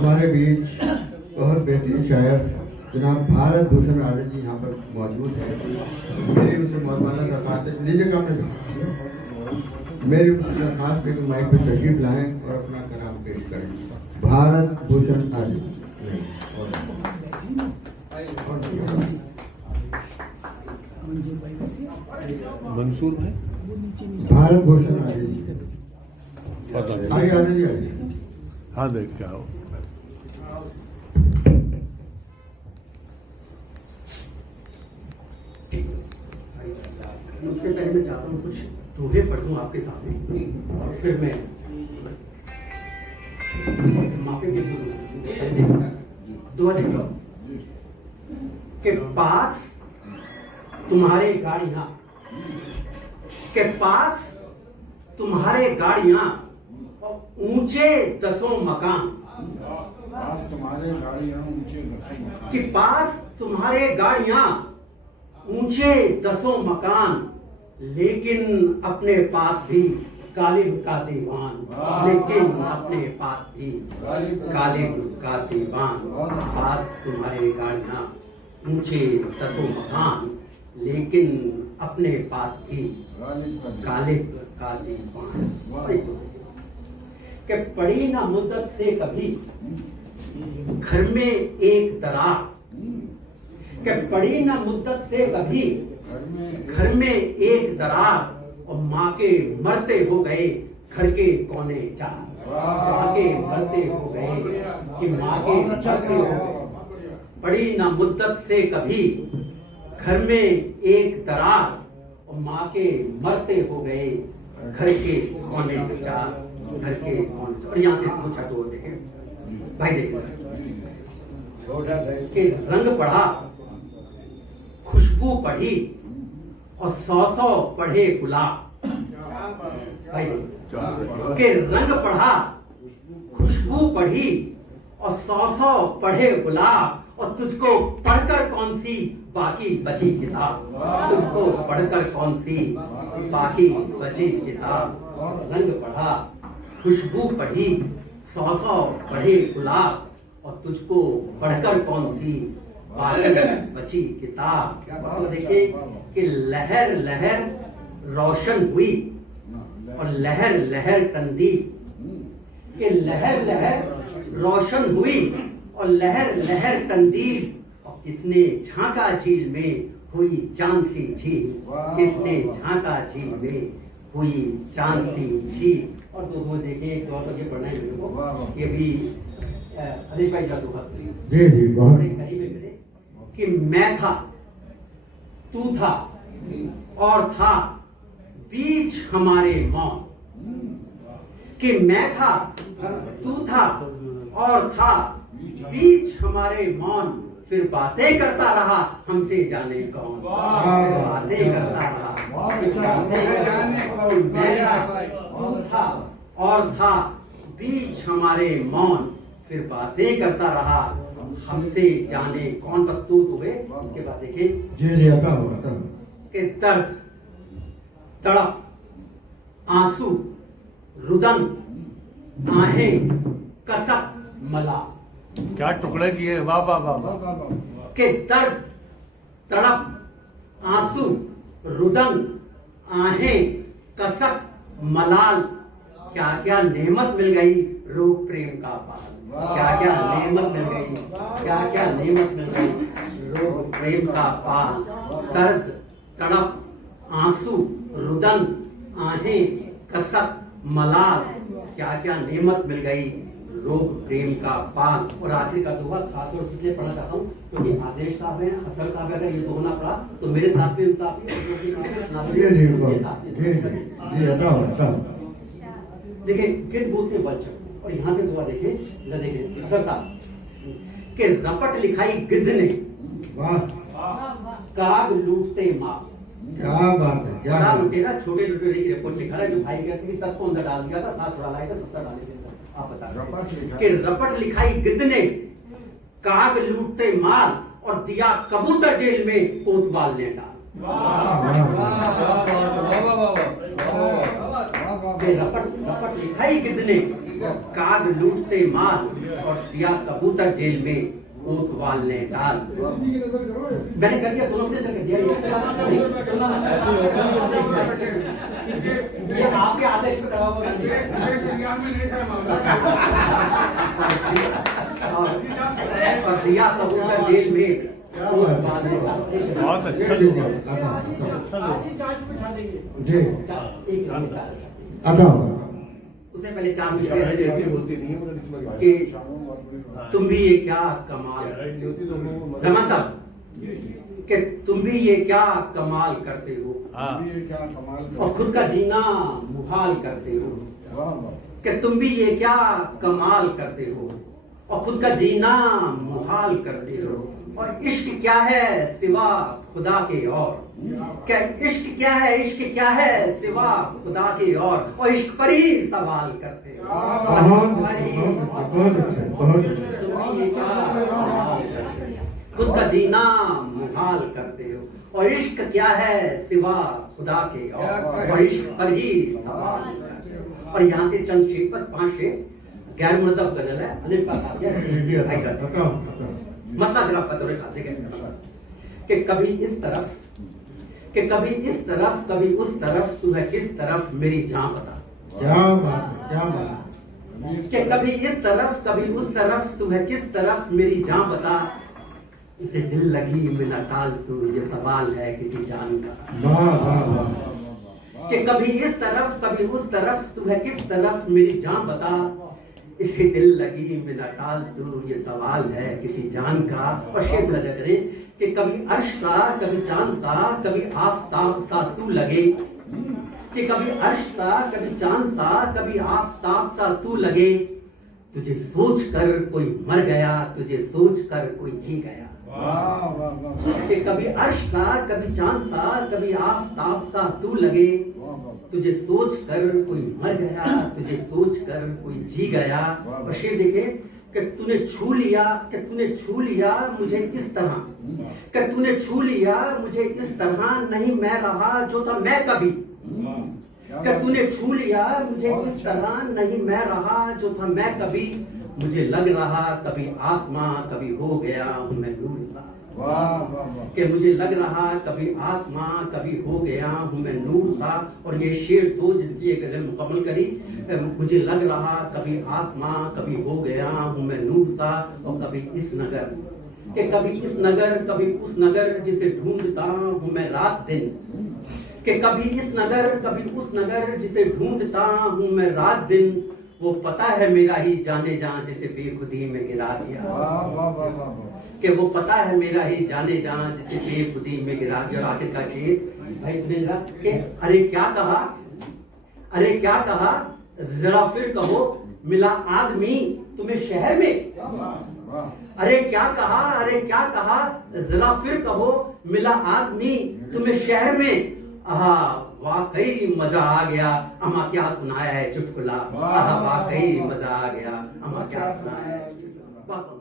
हमारे बीच बहुत बेहतरीन शायर जनाब भारत भूषण आर्य जी यहाँ पर मौजूद है। मेरी उनसे मौजूदा दरखास्त है, लीजिए काम मेरी उनसे दरखास्त है कि माइक पर तशरीफ लाएं और अपना कलाम पेश करें। भारत भूषण आर्य मंसूर भाई, भारत भूषण आर्य जी आगे आने जी आगे। हाँ देख के आओ। सबसे पहले मैं चाहता हूँ कुछ दोहे पढ़ दूँ आपके सामने और फिर मैं माफी के दुआ देखो के पास तुम्हारे गाड़ियाँ के पास तुम्हारे गाड़ियाँ और ऊंचे 10 मकान तुम्हारे गाड़ियाँ ऊंचे के पास तुम्हारे गाड़ियाँ ऊंचे 10 मकान, लेकिन अपने पास भी गालिब का दीवान, लेकिन अपने पास भी गालिब का दीवान। पास तुम्हारे गाड़ियाँ ऊंचे 10 मकान, लेकिन अपने पास भी गालिब का दीवान। कि पड़ी ना मुद्दत से कभी घर में एक दरार, कि पड़ी ना मुद्दत से कभी घर में एक दरार, और माँ के मरते हो गए घर के कोने चार। माँ के मरते हो गए कि माँ के मरते हो गए। पड़ी ना मुद्दत से कभी घर में एक दरार, और माँ के मरते हो गए घर के कोने चार। घर के कोने, और यहाँ से पूछा तो देखे भाई देखो कि रंग पढ़ा खुशबू पढ़ी और 100 पढ़े गुलाब। भाई के रंग पढ़ा खुशबू पढ़ी और 100 पढ़े गुलाब, और तुझको पढ़कर कौन सी बाकी बची किताब। तुझको पढ़कर कौन सी बाकी बची किताब। रंग पढ़ा खुशबू पढ़ी 100 पढ़े गुलाब, और तुझको पढ़कर कौन सी बाकी बची किताब। तो देखिए कि लहर लहर रोशन हुई और लहर लहर कंदील, कि लहर लहर रोशन हुई और लहर लहर कंदील, और किसने झांका झील में हुई चांद सी झील। किसने झांका झील में हुई चांद सी झील। और दो देखिए एक और ये पढ़ना है मेरे को, ये भी अनिल भाई जादू जी जी बहुत करीब है कि मैं था तू था और था बीच हमारे मौन। कि मैं था तू था और था बीच हमारे मौन, फिर बातें करता रहा हमसे जाने कौन। बातें करता रहा तू था और था बीच हमारे मौन, फिर बातें करता रहा हमसे जाने कौन। बकतूत हुए उसके बाद देखिए जी जी आता हूँ कि दर्द तड़प आंसू रुदन आहें कसक मला। क्या टुकड़े किए, वाह वाह वाह वाह। के दर्द तड़प आंसू रुदन आहें कसक मलाल, क्या क्या नेमत मिल गई रोग प्रेम का पाल। क्या क्या नेमत मिल गई, क्या क्या नेमत मिल गई रोग प्रेम का पाल। दर्द तड़प आंसू रुदन आहें कसक मलाल, क्या क्या नेमत मिल गई रोग प्रेम का पाल। और आखिर का दोहा खास तौर से इसलिए पढ़ना चाहता हूँ क्योंकि आदेश साहब है, असल साहब है, ये दोहना पढ़ा तो मेरे साथ भी देखिए किस बूथ में बल। और यहाँ से दुआ देखिए देखिए असल साहब कि रपट लिखाई गिद्ध ने वाह काग लूटते माँ। क्या बात है, क्या बड़ा लुटेरा छोटे लुटेरे की रिपोर्ट लिखा है जो भाई कहते हैं 10 को अंदर डाल दिया था, 7 छुड़ा लाए थे, 70 डाले थे। आप बता कि रपट लिखाई गिद्ध ने काग लूटते माल, और दिया कबूतर जेल में कोतवाल ने डाल। रपट लिखाई गिद्ध ने काग लूटते माल और दिया कबूतर जेल में कोतवाल ने डाल। मैंने कर दिया, दोनों ने कर दिया। ये आपके आदेश पे करा हुआ और दिया कबूतर जेल में कोतवाल ने डाल। बहुत अच्छा जी उससे पहले चार ऐसी होती नहीं है, मतलब कि तुम भी ये क्या कमाल, रमन साहब, कि तुम भी ये क्या कमाल करते हो और खुद का जीना मुहाल करते हो। कि तुम भी ये क्या कमाल करते हो और खुद का जीना मुहाल करते हो। और इश्क क्या है सिवा खुदा के और, क्या इश्क क्या है, इश्क क्या है सिवा खुदा के और इश्क पर ही सवाल करते हो। खुद का जीना मुहाल करते हो और इश्क क्या है सिवा खुदा के और इश्क पर ही सवाल करते हो। और यहाँ से चंद शेख पर 5 शेर गैर मुरद्दफ गजल है, अलिफ का काफिया है। मतलब जरा पतोरे खाते कि कभी इस तरफ, कि कभी इस तरफ कभी उस तरफ, तू है किस तरफ मेरी जान बता। क्या बात है, क्या बात है। कि कभी इस तरफ कभी उस तरफ, तू है किस तरफ मेरी जान बता। इसे दिल लगी में न टाल तू, ये सवाल है किसी जान का। वाह वाह वाह। कि कभी इस तरफ कभी उस तरफ, तू है किस तरफ मेरी जान बता। इसे दिल लगी में न टाल तू, ये सवाल है किसी जान का। और शेर लगा करे कि कभी अर्श सा कभी चांद सा कभी आफताब सा तू लगे। कि कभी अर्श सा कभी चांद सा कभी आफताब सा तू लगे। तुझे सोच कर कोई मर गया, तुझे सोच कर कोई जी गया। कि कभी अर्श सा कभी चांद सा कभी आफताब सा तू लगे। तुझे सोच कर कोई मर गया, तुझे सोच कर कोई जी गया। और शेर देखे कि तूने छू लिया, कि तूने छू लिया मुझे इस तरह, कि तूने छू लिया मुझे इस तरह, नहीं मैं रहा जो था मैं कभी। कि तूने छू लिया मुझे इस तरह, नहीं मैं रहा जो था मैं कभी। मुझे लग रहा कभी आसमां कभी हो गया हूं मैं नूर सा। कि मुझे लग रहा कभी आसमां कभी हो गया हूं मैं नूर सा। और ये शेर 2 जिनकी एक गजल मुकम्मल करी। मुझे लग रहा कभी आसमां कभी हो गया हूं मैं नूर सा। और कभी इस नगर, कि कभी इस नगर कभी उस नगर जिसे ढूंढता हूं मैं रात दिन। कि कभी इस नगर कभी उस नगर जिसे ढूंढता हूं मैं रात दिन। वो पता है मेरा ही जाने जान जिसे बेखुदी में गिरा दिया। कि वो पता है मेरा ही जाने जान जिसे बेखुदी में गिरा दिया। और आखिर का शेर भाई सुनेगा कि अरे क्या कहा, अरे क्या कहा जरा फिर कहो मिला आदमी तुम्हें शहर में। अरे क्या कहा, अरे क्या कहा जरा फिर कहो मिला आदमी तुम्हें शहर में। आहा वाकई मजा आ गया, अमा क्या सुनाया है चुटकुला। आहा वाकई मजा आ गया, अमा क्या सुनाया है चुटकुला।